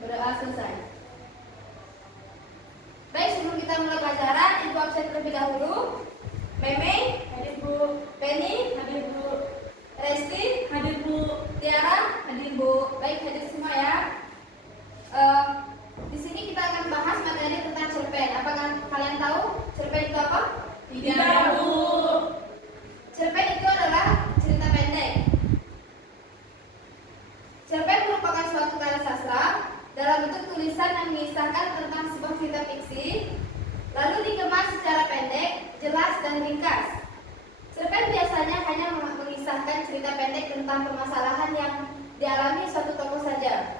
Berdoa selesai. Baik, sebelum kita mulai pelajaran, Ibu absen terlebih dahulu. Meme, Hadir Bu. Penny, Hadir Bu. Resti, Hadir Bu. Tiara, hadir Bu. Baik, hadir semua ya. Di sini kita akan bahas materi tentang cerpen. Apakah kalian tahu cerpen itu apa? Tidak Bu. Cerpen itu adalah cerita pendek. Cerpen merupakan suatu karya sastra dalam bentuk tulisan yang mengisahkan tentang sebuah cerita fiksi, lalu dikemas secara pendek, jelas dan ringkas. Cerpen biasanya hanya mengisahkan cerita pendek tentang permasalahan yang dialami suatu tokoh saja.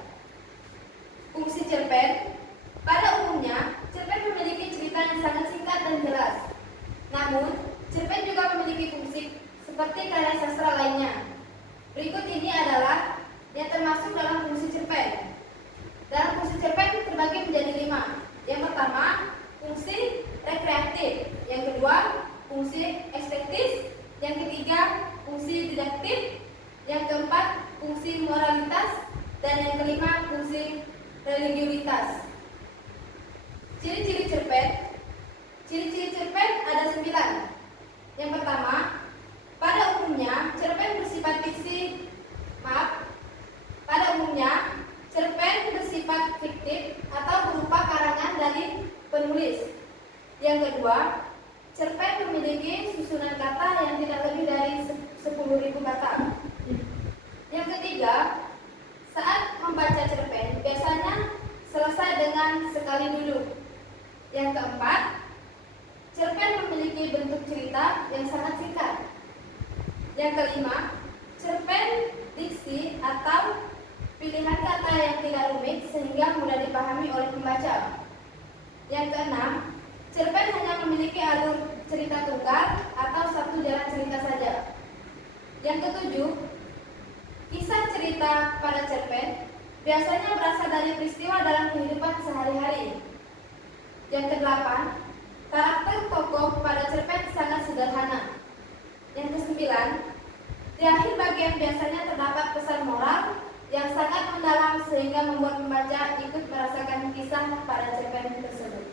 Fungsi cerpen, pada umumnya, cerpen memiliki cerita yang sangat singkat dan jelas. Namun, cerpen juga memiliki fungsi seperti karya sastra lainnya. Berikut ini adalah yang termasuk dalam fungsi cerpen. Dalam fungsi cerpen terbagi menjadi 5. Yang pertama, fungsi rekreatif. Yang kedua, fungsi estetis. Yang ketiga, fungsi didaktik. Yang keempat, fungsi moralitas. Dan yang kelima, fungsi religiusitas. Ciri-ciri cerpen. Ciri-ciri cerpen ada 9. Yang pertama, pada umumnya cerpen bersifat fiksi. Pada umumnya cerpen bersifat fiktif atau berupa karangan dari penulis. Yang kedua, cerpen memiliki susunan kata yang tidak lebih dari 10.000 kata. Yang ketiga, saat membaca cerpen biasanya selesai dengan sekali duduk. Yang keempat, cerpen memiliki bentuk cerita yang sangat singkat. Yang kelima, cerpen diksi atau pilihan kata yang tidak rumit sehingga mudah dipahami oleh pembaca. Yang keenam, cerpen hanya memiliki alur cerita tunggal atau satu jalan cerita saja. Yang ketujuh, kisah cerita pada cerpen biasanya berasal dari peristiwa dalam kehidupan sehari-hari. Yang kedelapan, karakter tokoh pada cerpen sangat sederhana. Yang kesembilan, di akhir bagian biasanya terdapat pesan moral yang sangat mendalam sehingga membuat pembaca ikut merasakan kisah pada cerpen tersebut.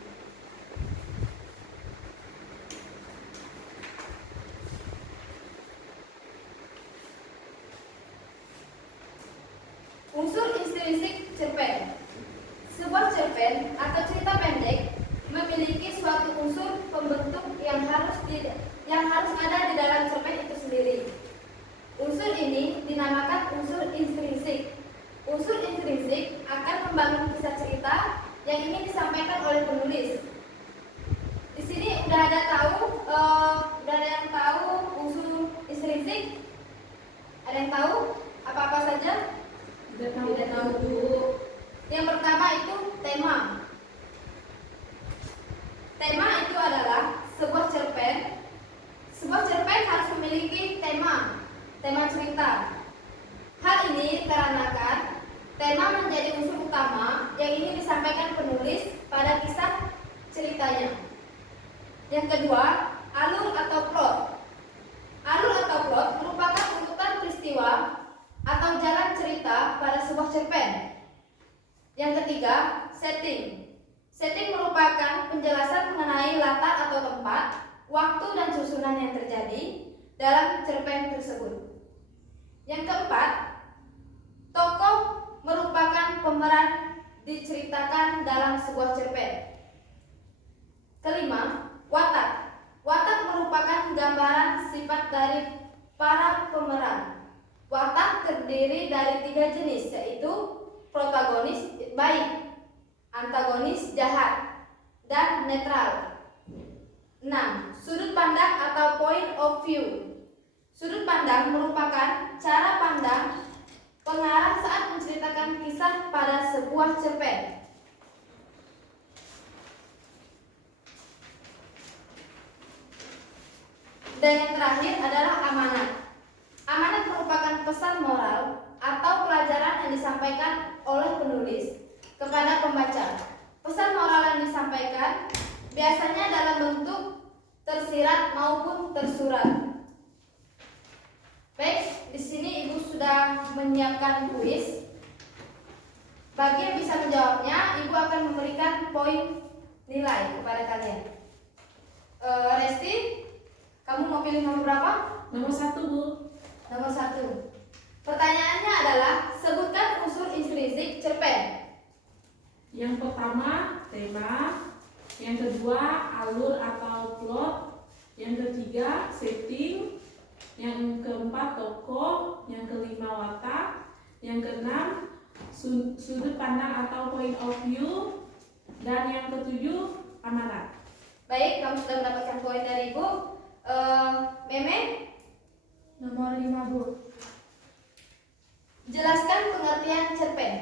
Unsur intrinsik cerpen. Sebuah cerpen atau cerita pendek memiliki suatu unsur pembentuk yang harus ada di dalam cerpen itu sendiri. Unsur ini dinamakan unsur intrinsik. Unsur intrinsik akan membangun kisah cerita yang ingin disampaikan oleh penulis. Di sini udah ada yang tahu unsur intrinsik? Ada yang tahu apa-apa saja? Tidak tahu Bu. Yang pertama itu tema. Tema itu adalah sebuah cerpen. Sebuah cerpen harus memiliki tema cerita. Hal ini dikarenakan tema menjadi unsur utama yang ingin disampaikan penulis pada kisah ceritanya. Yang kedua, alur atau plot. Alur atau plot merupakan urutan peristiwa atau jalan cerita pada sebuah cerpen. Yang ketiga, setting. Setting merupakan penjelasan mengenai latar atau tempat, waktu dan susunan yang terjadi dalam cerpen tersebut. Yang keempat, tokoh merupakan pemeran diceritakan dalam sebuah cerpen. Kelima, watak. Watak merupakan gambaran sifat dari para pemeran. Watak terdiri dari 3 jenis, yaitu protagonis baik, antagonis jahat, dan netral. 6. Sudut pandang atau point of view. Sudut pandang merupakan cara pandang pengarang saat menceritakan kisah pada sebuah cerpen. Dan yang terakhir adalah amanat. Amanat merupakan pesan moral atau pelajaran yang disampaikan oleh penulis kepada pembaca. Pesan moral yang disampaikan biasanya dalam bentuk tersirat maupun tersurat. Baik, di sini Ibu sudah menyiapkan kuis. Bagi yang bisa menjawabnya, Ibu akan memberikan poin nilai kepada kalian. Resti, kamu mau pilih nomor berapa? Nomor 1, Bu. Nomor 1. Pertanyaannya adalah sebutkan unsur intrinsik cerpen. Yang pertama, tema. Yang kedua, alur atau plot. Yang ketiga, setting. Yang keempat, tokoh. Yang kelima, watak. Yang keenam, sudut pandang atau point of view. Dan yang ketujuh, amanat. Baik, kamu sudah mendapatkan poin dari Ibu. Meme, Nomor 5, Bu. jelaskan pengertian cerpen.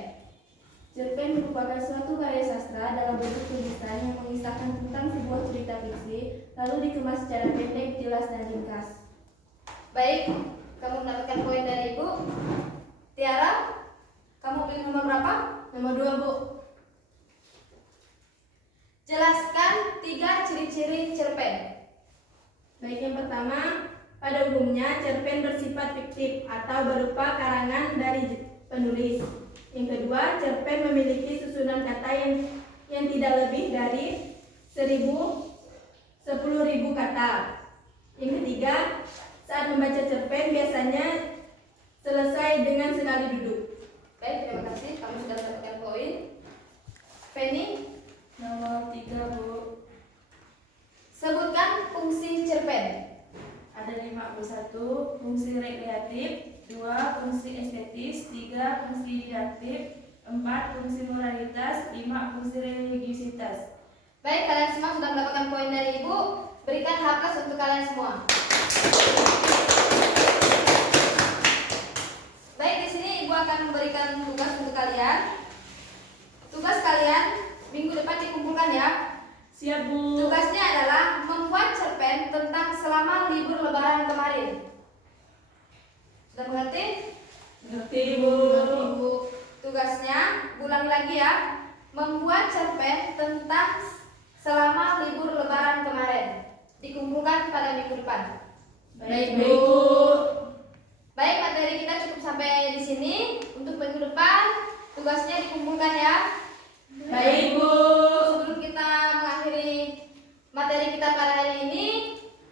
Cerpen merupakan suatu karya sastra dalam bentuk tulisan yang mengisahkan tentang sebuah cerita fiksi, lalu dikemas secara pendek, jelas, dan ringkas. Baik, kamu mendapatkan poin dari Ibu. Tiara, kamu pilih nomor berapa? Nomor 2, Bu. Jelaskan 3 ciri-ciri cerpen. Baik, yang pertama, pada umumnya cerpen bersifat fiktif atau berupa karangan dari penulis. Yang kedua, cerpen memiliki susunan kata yang tidak lebih dari 10.000 kata. Yang ketiga, saat membaca cerpen biasanya selesai dengan sekali duduk. Baik, terima kasih. Kamu sudah mendapatkan poin. Penny, Nomor 3, Bu. sebutkan fungsi cerpen. Ada 5, Bu. 1, fungsi rekreatif. 2, fungsi estetis. 3, fungsi didaktik. 4, fungsi moralitas. 5, fungsi religiusitas. Baik, kalian semua sudah mendapatkan poin dari Ibu. Berikan hapus untuk kalian semua. Baik, di sini Ibu akan memberikan tugas untuk kalian. Tugas kalian minggu depan dikumpulkan ya. Siap, Bu. Tugasnya adalah membuat cerpen tentang selama libur lebaran kemarin. Sudah mengerti? Ngerti, Bu. Ibu. Tugasnya, ulangi lagi ya. Membuat cerpen tentang selama libur lebaran kemarin. Dikumpulkan pada minggu depan. Baik, Bu. Baik, materi kita cukup sampai di sini. Untuk minggu depan, tugasnya dikumpulkan ya. Baik, Bu. Sebelum kita mengakhiri materi kita pada hari ini,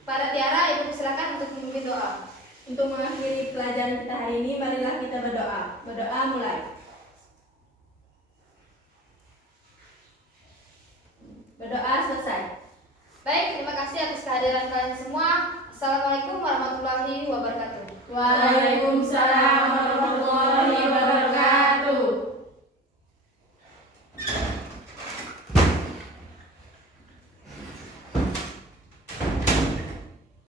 pada Tiara, Ibu silakan untuk memimpin doa. Untuk mengakhiri pelajaran kita hari ini, marilah kita berdoa. Berdoa mulai. Berdoa selesai. Baik, terima kasih atas kehadiran kalian semua. Assalamualaikum warahmatullahi wabarakatuh. Waalaikumsalam warahmatullahi wabarakatuh.